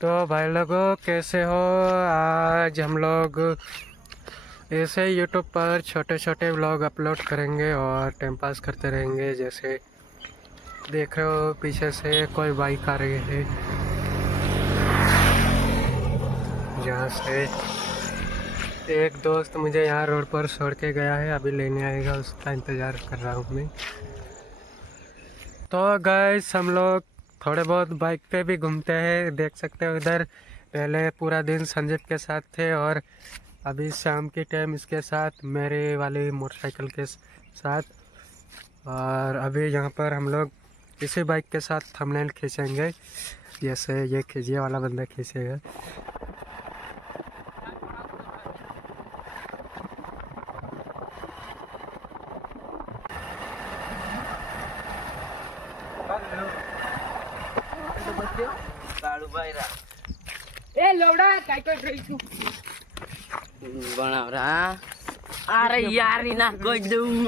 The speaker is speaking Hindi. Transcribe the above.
तो भाई लोगों कैसे हो। आज हम लोग ऐसे यूट्यूब पर छोटे छोटे व्लॉग अपलोड करेंगे और टाइम पास करते रहेंगे। जैसे देख रहे हो पीछे से कोई बाइक आ रही है, जहाँ से एक दोस्त मुझे यहाँ रोड पर छोड़ के गया है, अभी लेने आएगा, उसका इंतज़ार कर रहा हूँ मैं। तो गाइस हम लोग थोड़े बहुत बाइक पे भी घूमते हैं, देख सकते हो इधर। पहले पूरा दिन संजीव के साथ थे और अभी शाम के टाइम इसके साथ मेरे वाली मोटरसाइकिल के साथ। और अभी यहाँ पर हम लोग इसी बाइक के साथ थंबनेल खींचेंगे, जैसे ये वाला बंदा खींचेगा। ए लोड़ा काय काय करू बनावरा अरे यार ना कोई दूं